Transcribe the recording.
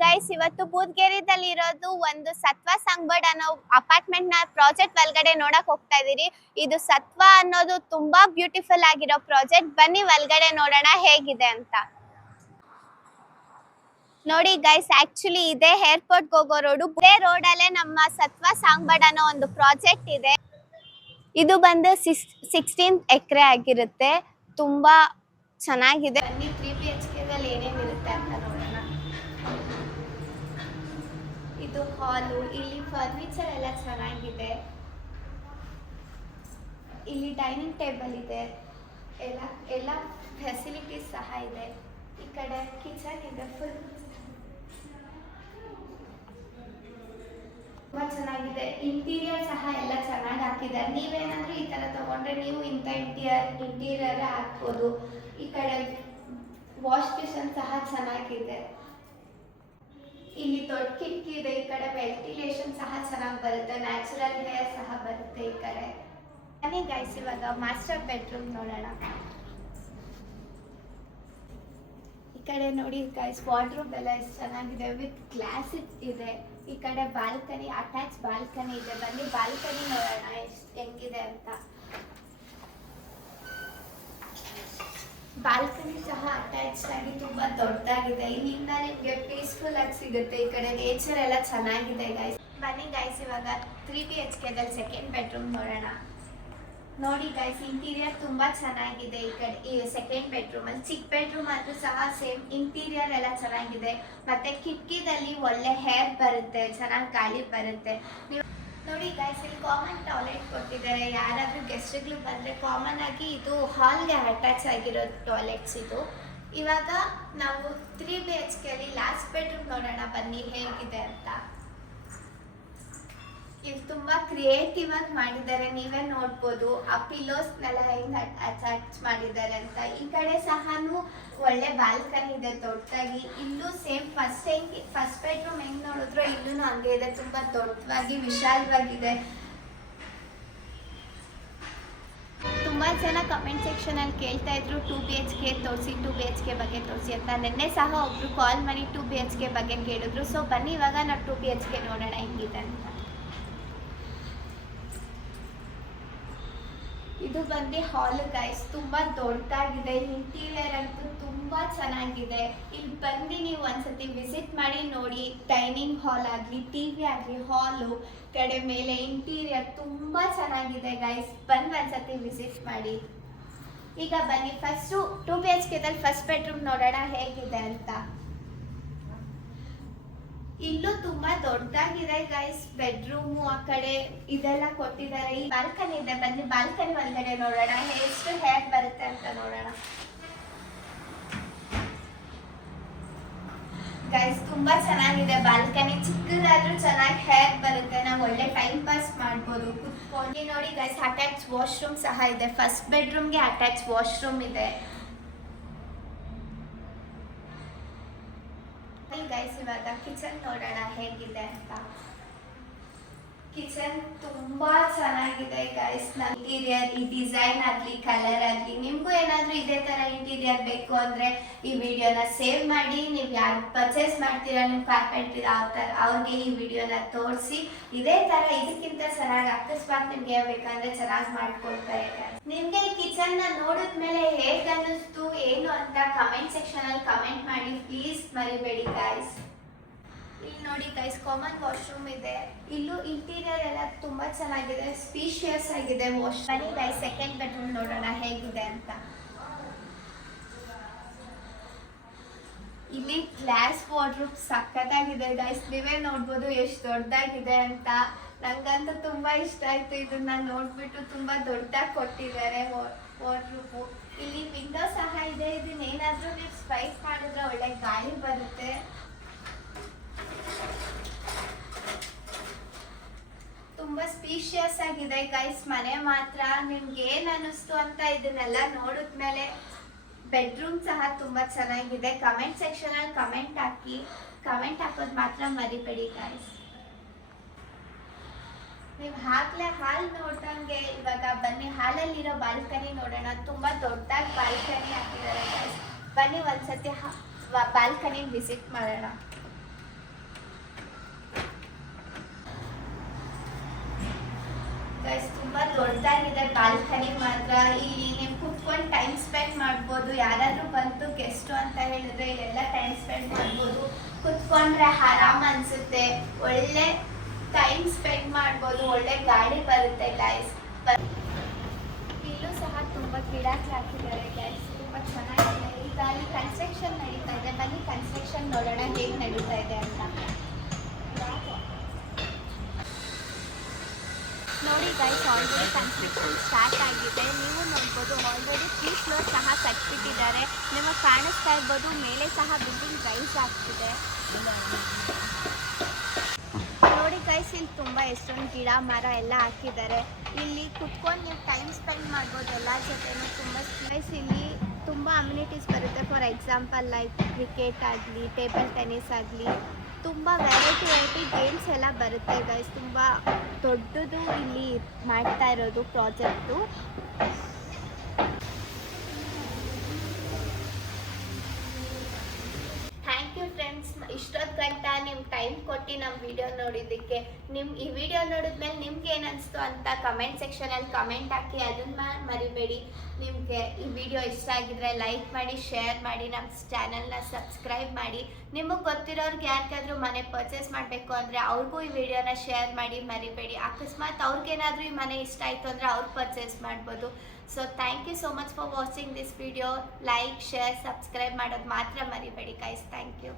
Guys ಇವತ್ತು ಬೂದ್ಗೇರಿದಲ್ಲಿ ಇರೋದು ಒಂದು ಸತ್ವ ಸಂಗಡ್ ಅನ್ನೋ ಅಪಾರ್ಟ್ಮೆಂಟ್ನ ಪ್ರಾಜೆಕ್ಟ್ ಒಳಗಡೆ ನೋಡಕ್ ಹೋಗ್ತಾ ಇದೀರಿ. ಇದು ಸತ್ವ ಅನ್ನೋದು ತುಂಬಾ ಬ್ಯೂಟಿಫುಲ್ ಆಗಿರೋ ಪ್ರಾಜೆಕ್ಟ್ ಬನ್ನಿ ಒಳಗಡೆ ನೋಡೋಣ ಹೇಗಿದೆ ಅಂತ. ನೋಡಿ ಗೈಸ್ ಆಕ್ಚುಲಿ ಇದೆ ಏರ್ಪೋರ್ಟ್ ಹೋಗೋ ರೋಡು ಬೇ ರೋಡ್ ಅಲ್ಲೇ ನಮ್ಮ ಸತ್ವ ಸಾಂಗ್ಬಡ್ ಅನ್ನೋ ಒಂದು ಪ್ರಾಜೆಕ್ಟ್ ಇದೆ. ಇದು ಬಂದು ಸಿಕ್ಸ್ಟೀನ್ ಎಕರೆ ಆಗಿರುತ್ತೆ. ತುಂಬಾ ಚೆನ್ನಾಗಿದೆ. ಅಂತ ನೋಡೋಣ. ಇದು ಹಾಲು ಇಲ್ಲಿ ಫರ್ನಿಚರ್ ಎಲ್ಲ ಚೆನ್ನಾಗಿದೆ. ಇಲ್ಲಿ ಡೈನಿಂಗ್ ಟೇಬಲ್ ಇದೆ. ಎಲ್ಲ ಎಲ್ಲ ಫೆಸಿಲಿಟೀಸ್ ಸಹ ಇದೆ. ಈ ಕಡೆ ಕಿಚನ್ ಇದೆ ಫುಲ್ ತುಂಬಾ ಚೆನ್ನಾಗಿದೆ. ಇಂಟೀರಿಯರ್ ಸಹ ಎಲ್ಲ ಚೆನ್ನಾಗಿ ಹಾಕಿದ್ದಾರೆ. ನೀವೇನಾದ್ರೂ ಈ ತರ ತಗೊಂಡ್ರೆ ನೀವು ಇಂಥ ಇಂಟೀರಿಯರ್ ಇಂಟೀರಿಯರ್ ಹಾಕ್ಬೋದು. ಈ ಕಡೆ ವಾಶ್ ಬೇಸನ್ ಸಹ ಚೆನ್ನಾಗಿದೆ. ಇಲ್ಲಿ ದೊಡ್ಡ ಕಿಟಕಿ ಇದೆ, ಈ ಕಡೆ ವೆಂಟಿಲೇಷನ್ ಸಹ ಚೆನ್ನಾಗಿ ಬರುತ್ತೆ, ನ್ಯಾಚುರಲ್ ಹೇರ್ ಸಹ ಬರುತ್ತೆ ಈ ಕಡೆ. ಬನ್ನಿ ಗೈಸ್ ಇವಾಗ ಮಾಸ್ಟರ್ ಬೆಡ್ರೂಮ್ ನೋಡೋಣ. ಈ ಕಡೆ ನೋಡಿ ಗೈಸ್ ವಾರ್ಡ್ರೂಮ್ ಎಲ್ಲ ಎಷ್ಟು ಚೆನ್ನಾಗಿದೆ ವಿತ್ ಗ್ಲಾಸ್ ಇದೆ. ಈ ಕಡೆ ಬಾಲ್ಕನಿ ಅಟ್ಯಾಚ್ ಬಾಲ್ಕನಿ ಇದೆ. ಬನ್ನಿ ಬಾಲ್ಕನಿ ನೋಡೋಣ, ಎಷ್ಟು ಹೆಂಗಿದೆ ಅಂತ. ಬಾಲ್ಕನಿ ಸಹ ಅಟ್ಯಾಚ್ ಆಗಿ ತುಂಬಾ ದೊಡ್ಡದಾಗಿದೆ. ಇಲ್ಲಿಂದ ನಿಮ್ಗೆ ಪೀಸ್ಫುಲ್ ಆಗಿ ಸಿಗುತ್ತೆ. ಈ ಕಡೆ ನೇಚರ್ ಎಲ್ಲ ಚೆನ್ನಾಗಿದೆ ಗೈಸ್ ಬನ್ನಿ ಗೈಸ್ ಇವಾಗ ತ್ರೀ ಬಿ ಎಚ್ ಕೆದಲ್ಲಿ ಸೆಕೆಂಡ್ ಬೆಡ್ರೂಮ್ ನೋಡೋಣ. ನೋಡಿ ಗೈಸ್ ಇಂಟೀರಿಯರ್ ತುಂಬಾ ಚೆನ್ನಾಗಿದೆ ಈ ಕಡೆ, ಈ ಸೆಕೆಂಡ್ ಬೆಡ್ರೂಮ್ ಅಲ್ಲಿ. ಚಿಕ್ಕ ಬೆಡ್ರೂಮ್ ಆದ್ರೂ ಸಹ ಸೇಮ್ ಇಂಟೀರಿಯರ್ ಎಲ್ಲ ಚೆನ್ನಾಗಿದೆ. ಮತ್ತೆ ಕಿಟಕಿದಲ್ಲಿ ಒಳ್ಳೆ ಹೇರ್ ಬರುತ್ತೆ, ಚೆನ್ನಾಗಿ ಗಾಳಿ ಬರುತ್ತೆ. ನೀವು ನೋಡಿ ಗೈಸ್ ಇಲ್ಲಿ ಕಾಮನ್ ಟಾಯ್ಲೆಟ್ ಕೊಟ್ಟಿದ್ದಾರೆ. ಯಾರಾದ್ರೂ ಗೆಸ್ಟ್ಗಳು ಬಂದ್ರೆ ಕಾಮನ್ ಆಗಿ ಇದು ಹಾಲ್ಗೆ ಅಟ್ಯಾಚ್ ಆಗಿರೋ ಟಾಯ್ಲೆಟ್ಸ್ ಇದು. ಇವಾಗ ನಾವು ತ್ರೀ ಬಿ ಎಚ್ ಕೆಲಿ ಲಾಸ್ಟ್ ಬೆಡ್ರೂಮ್ ನೋಡೋಣ ಬನ್ನಿ, ಹೇಗಿದೆ ಅಂತ. ಇಲ್ಲಿ ತುಂಬಾ ಕ್ರಿಯೇಟಿವ್ ಆಗಿ ಮಾಡಿದ್ದಾರೆ. ನೀವೇ ನೋಡ್ಬೋದು. ಆ ಪಿಲೋಸ್ನೆಲ್ಲ ಹೆಂಗ್ ಅಟ್ಯಾಚ್ ಮಾಡಿದ್ದಾರೆ ಅಂತ. ಈ ಕಡೆ ಸಹನು ಒಳ್ಳೆ ಬಾಲ್ಕನಿ ಇದೆ, ದೊಡ್ಡದಾಗಿ. ಇಲ್ಲೂ ಸೇಮ್ ಫಸ್ಟ್ ಹೆಂಗ್ ಫಸ್ಟ್ ಬೆಡ್ರೂಮ್ ಹೆಂಗ್ ನೋಡಿದ್ರು ಇಲ್ಲೂ ಹಂಗೆ ಇದೆ. ತುಂಬಾ ದೊಡ್ಡವಾಗಿ ವಿಶಾಲವಾಗಿದೆ. ತುಂಬಾ ಜನ ಕಮೆಂಟ್ ಸೆಕ್ಷನ್ ಅಲ್ಲಿ ಕೇಳ್ತಾ ಇದ್ರು ಟು ಬಿ ಎಚ್ ಕೆ ತೋರಿಸಿ ಟು ಬಿ ಎಚ್ ಕೆ ಬಗ್ಗೆ ತೋರಿಸಿ ಅಂತ. ನಿನ್ನೆ ಸಹ ಒಬ್ರು ಕಾಲ್ ಮಾಡಿ ಟು ಬಿ ಎಚ್ ಕೆ ಬಗ್ಗೆ ಕೇಳಿದ್ರು. ಸೊ ಬನ್ನಿ, ಇವಾಗ ನಾವು ಟು ಬಿ ಎಚ್ ಕೆ ನೋಡೋಣ ಹೆಂಗಿದೆ ಅಂತ. ಇದು ಬಂದು ಹಾಲ್ ಗೈಸ್ ತುಂಬಾ ದೊಡ್ಡದಾಗಿದೆ. ಇಂಟೀರಿಯರ್ ಅಂತೂ ತುಂಬಾ ಚೆನ್ನಾಗಿದೆ. ಇಲ್ಲಿ ಬಂದು ನೀವು ಒಂದ್ಸತಿ ವಿಸಿಟ್ ಮಾಡಿ ನೋಡಿ. ಡೈನಿಂಗ್ ಹಾಲ್ ಆಗಲಿ ಟಿ ವಿ ಆಗಲಿ ಹಾಲು ಕಡೆ ಮೇಲೆ ಇಂಟೀರಿಯರ್ ತುಂಬಾ ಚೆನ್ನಾಗಿದೆ ಗೈಸ್ ಬಂದು ಒಂದ್ಸತಿ ವಿಸಿಟ್ ಮಾಡಿ. ಈಗ ಬನ್ನಿ ಫಸ್ಟು ಟೂ ಬಿ ಎಚ್ ಕೆದಲ್ಲಿ ಫಸ್ಟ್ ಬೆಡ್ರೂಮ್ ನೋಡೋಣ ಹೇಗಿದೆ ಅಂತ. ಇಲ್ಲೂ ತುಂಬಾ ದೊಡ್ಡದಾಗಿದೆ ಗೈಸ್ ಬೆಡ್ರೂಮು ಆ ಕಡೆ ಇದೆಲ್ಲ ಕೊಟ್ಟಿದ್ದಾರೆ. ಈ ಬಾಲ್ಕನಿ ಇದೆ. ಬನ್ನಿ ಬಾಲ್ಕನಿ ಒಳಗಡೆ ನೋಡೋಣ. ಎಷ್ಟು ಹೇರ್ ಬರುತ್ತೆ ಅಂತ ನೋಡೋಣ. ಗೈಸ್ ತುಂಬಾ ಚೆನ್ನಾಗಿದೆ. ಬಾಲ್ಕನಿ ಚಿಕ್ಕದಾದ್ರೂ ಚೆನ್ನಾಗಿ ಹೇರ್ ಬರುತ್ತೆ. ನಾವು ಒಳ್ಳೆ ಟೈಮ್ ಪಾಸ್ ಮಾಡ್ಬೋದು. ಕುತ್ಕೊಂಡು ನೋಡಿ ಗೈಸ್ ಅಟ್ಯಾಚ್ ವಾಶ್ರೂಮ್ ಸಹ ಇದೆ. ಫಸ್ಟ್ ಬೆಡ್ರೂಮ್ಗೆ ಅಟ್ಯಾಚ್ ವಾಶ್ರೂಮ್ ಇದೆ. ಗೈಸ್ ಇವಾಗ ಕಿಚನ್ ನೋಡೋಣ ಹೇಗಿದೆ ಅಂತ. ಕಿಚನ್ ತುಂಬಾ ಚೆನ್ನಾಗಿದೆ ಗೈಸ್ ಇಂಟೀರಿಯರ್ ಈ ಡಿಸೈನ್ ಆಗ್ಲಿ ಕಲರ್ ಆಗ್ಲಿ, ನಿಮ್ಗೂ ಏನಾದ್ರೂ ಇದೇ ತರ ಇಂಟೀರಿಯರ್ ಬೇಕು ಅಂದ್ರೆ ಈ ವಿಡಿಯೋನ ಸೇವ್ ಮಾಡಿ, ನೀವು ಯಾರು ಪರ್ಚೇಸ್ ಮಾಡ್ತೀರಾ, ನಿಮ್ ಕಾರ್ಪೆಂಟ್ರಿ ಆ ಥರ ಅವ್ರಿಗೆ ಈ ವಿಡಿಯೋನ ತೋರಿಸಿ, ಇದೇ ತರ ಇದಕ್ಕಿಂತ ಚೆನ್ನಾಗಿ ಅಕಸ್ಮಾತ್ ನಿಮ್ಗೆ ಬೇಕಂದ್ರೆ ಚೆನ್ನಾಗಿ ಮಾಡ್ಕೊಡ್ತಾರೆ. ನಿಮ್ಗೆ ಈ ಕಿಚನ್ನ ನೋಡಿದ್ಮೇಲೆ ಹೇಗ್ ಅನ್ನಿಸ್ತು, ಏನು ಅಂತ ಕಮೆಂಟ್ ಸೆಕ್ಷನ್ ಅಲ್ಲಿ ಕಮೆಂಟ್ ಮಾಡಿ ಪ್ಲೀಸ್ ಮರಿಬೇಡಿ ಗಾಯ್ಸ್ ಇಲ್ಲಿ ನೋಡಿ ಗೈಸ್ ಕಾಮನ್ ವಾಶ್ರೂಮ್ ಇದೆ. ಇಲ್ಲೂ ಇಂಟೀರಿಯರ್ ಎಲ್ಲ ತುಂಬಾ ಚೆನ್ನಾಗಿದೆ ಸ್ಪೀಷಿಯಸ್ ಆಗಿದೆ ವಾಶ್ ಬನ್ನಿ ಗೈಸ್ ಸೆಕೆಂಡ್ ಬೆಡ್ರೂಮ್ ನೋಡೋಣ ಹೇಗಿದೆ ಅಂತ. ಇಲ್ಲಿ ಗ್ಲಾಸ್ ವಾರ್ಡ್ರೂಮ್ ಸಖತ್ತಾಗಿದೆ ಗೈಸ್ ನೀವೇ ನೋಡ್ಬೋದು ಎಷ್ಟು ದೊಡ್ಡದಾಗಿದೆ ಅಂತ. ನಂಗಂತೂ ತುಂಬ ಇಷ್ಟ ಆಯಿತು ಇದನ್ನ ನೋಡ್ಬಿಟ್ಟು ತುಂಬ ದೊಡ್ಡದಾಗಿ ಕೊಟ್ಟಿದ್ದಾರೆ ವಾರ್ಡ್ರೂಮು ಇಲ್ಲಿ ವಿಂಡೋ ಸಹ ಇದೆ. ಇದನ್ನ ಏನಾದರೂ ನೀವು ಸ್ಪೈಸ್ ಮಾಡಿದ್ರೆ ಒಳ್ಳೆ ಗಾಳಿ ಬರುತ್ತೆ. ತುಂಬ ಸ್ಪೀಷಿಯಸ್ ಆಗಿದೆ ಗೈಸ್ ಮನೆ ಮಾತ್ರ. ನಿಮ್ಗೆ ಏನ್ ಅನ್ನಿಸ್ತು ಅಂತ ಇದನ್ನೆಲ್ಲ ನೋಡಿದ್ಮೇಲೆ ಬೆಡ್ರೂಮ್ ಸಹ ತುಂಬ ಚೆನ್ನಾಗಿದೆ. ಕಮೆಂಟ್ ಸೆಕ್ಷನಲ್ಲಿ ಕಮೆಂಟ್ ಹಾಕಿ. ಕಮೆಂಟ್ ಹಾಕೋದು ಮಾತ್ರ ಮರಿಬೇಡಿ ಗಾಯ್ಸ್ ನೀವು ಹಾಗಲೇ ಹಾಲು ನೋಡ್ದಂಗೆ ಇವಾಗ ಬನ್ನಿ, ಹಾಲಲ್ಲಿರೋ ಬಾಲ್ಕನಿ ನೋಡೋಣ. ತುಂಬ ದೊಡ್ಡದಾಗಿ ಬಾಲ್ಕನಿ ಹಾಕಿದ್ದಾರೆ ಗಾಯ್ಸ್ ಬನ್ನಿ ಒಂದ್ಸತಿ ಬಾಲ್ಕನಿ ವಿಸಿಟ್ ಮಾಡೋಣ. ತುಂಬಾ ತುಂಬ ದೊಡ್ಡದಾಗಿದೆ ಬಾಲ್ಕನಿ ಮಾತ್ರ. ಇಲ್ಲಿ ಕುತ್ಕೊಂಡು ಟೈಮ್ ಸ್ಪೆಂಡ್ ಮಾಡ್ಬೋದು. ಯಾರಾದರೂ ಬಂತು ಗೆಸ್ಟು ಅಂತ ಹೇಳಿದ್ರೆ ಇಲ್ಲೆಲ್ಲ ಟೈಮ್ ಸ್ಪೆಂಡ್ ಮಾಡ್ಬೋದು. ಕುತ್ಕೊಂಡ್ರೆ ಆರಾಮ ಅನ್ಸುತ್ತೆ. ಒಳ್ಳೆ ಟೈಮ್ ಸ್ಪೆಂಡ್ ಮಾಡ್ಬೋದು. ಒಳ್ಳೆ ಗಾಳಿ ಬರುತ್ತೆ ಗೈಸ್ ಇಲ್ಲೂ ಸಹ ತುಂಬ ಗಿಡಕ್ಕೆ ಹಾಕಿದ್ದಾರೆ ಗೈಸ್ ತುಂಬ ಚೆನ್ನಾಗಿದೆ. ಈಗ ಅಲ್ಲಿ ಕನ್ಸ್ಟ್ರಕ್ಷನ್ ನಡೀತಾ ಇದೆ. ಬನ್ನಿ ಕನ್ಸ್ಟ್ರಕ್ಷನ್ ನೋಡೋಣ ಹೇಗೆ ನಡೀತಾ ಇದೆ ಅಂತ. ನೋಡಿ ಗೈಸ್ ಆಲ್ರೆಡಿ ಕನ್ಸ್ಟ್ರಕ್ಷನ್ ಸ್ಟಾರ್ಟ್ ಆಗಿದೆ. ನೀವು ನೋಡ್ಬೋದು ಆಲ್ರೆಡಿ ತ್ರೀ ಫ್ಲೋರ್ ಸಹ ಕಟ್ಬಿಟ್ಟಿದ್ದಾರೆ. ನಿಮಗೆ ಕಾಣಿಸ್ತಾ ಇರ್ಬೋದು, ಮೇಲೆ ಸಹ ಬಿಲ್ಡಿಂಗ್ ರೈಸ್ ಆಗ್ತಿದೆ. ನೋಡಿ ಗೈಸ್ ಇಲ್ಲಿ ತುಂಬ ಎಷ್ಟೊಂದು ಗಿಡ, ಮರ ಎಲ್ಲ ಹಾಕಿದ್ದಾರೆ. ಇಲ್ಲಿ ಕುತ್ಕೊಂಡು ನೀವು ಟೈಮ್ ಸ್ಪೆಂಡ್ ಮಾಡ್ಬೋದು ಎಲ್ಲ ಜೊತೆನೂ. ತುಂಬ ಗೈಸ್ ಇಲ್ಲಿ ತುಂಬ ಅಮ್ಯುನಿಟೀಸ್ ಬರುತ್ತೆ. ಫಾರ್ ಎಕ್ಸಾಂಪಲ್ ಲೈಕ್ ಕ್ರಿಕೆಟ್ ಆಗಲಿ ಟೇಬಲ್ ಟೆನಿಸ್ ಆಗಲಿ. ತುಂಬ ವೆರೈಟಿ ವೆರೈಟಿ ಗೇಮ್ಸ್ ಎಲ್ಲ ಬರುತ್ತೆ ಗೈಸ್ ತುಂಬ ದೊಡ್ಡದು ಇಲ್ಲಿ ಮಾಡ್ತಾ ಇರೋದು ಪ್ರಾಜೆಕ್ಟು ಥ್ಯಾಂಕ್ ಯು ಫ್ರೆಂಡ್ಸ್ ಇಷ್ಟೊತ್ತು ಗಂಟ. ನಿಮ್ಮ ಟೈಮ್ ಕೊಟ್ಟು ನಮ್ಮ ವಿಡಿಯೋ ನೋಡಿದ್ದಕ್ಕೆ. ನಿಮ್ಮ ಈ ವಿಡಿಯೋ ನೋಡಿದ್ಮೇಲೆ ನಿಮ್ಗೆ ಏನು ಅಂತ ಕಮೆಂಟ್ ಸೆಕ್ಷನಲ್ಲಿ ಕಮೆಂಟ್ ಹಾಕಿ, ಅದನ್ನ ಮರಿಬೇಡಿ. ನಿಮಗೆ ಈ ವಿಡಿಯೋ ಇಷ್ಟ ಆಗಿದ್ರೆ ಲೈಕ್ ಮಾಡಿ ಶೇರ್ ಮಾಡಿ ನಮ್ಮ ಚಾನಲ್ನ ಸಬ್ಸ್ಕ್ರೈಬ್ ಮಾಡಿ. ನಿಮಗೆ ಗೊತ್ತಿರೋರ್ಗೆ ಯಾರಿಗಾದ್ರೂ ಮನೆ ಪರ್ಚೇಸ್ ಮಾಡಬೇಕು ಅಂದರೆ ಅವ್ರಿಗೂ ಈ ವಿಡಿಯೋನ ಶೇರ್ ಮಾಡಿ, ಮರಿಬೇಡಿ. ಅಕಸ್ಮಾತ್ ಅವ್ರಿಗೇನಾದರೂ ಈ ಮನೆ ಇಷ್ಟ ಆಯಿತು ಅಂದರೆ ಅವ್ರು ಪರ್ಚೇಸ್ ಮಾಡ್ಬೋದು. So thank you so much for watching this video like share subscribe ಮಾಡೋದು ಮಾತ್ರ ಮರಿಬೇಡಿ ಗೈಸ್ ಥ್ಯಾಂಕ್ ಯು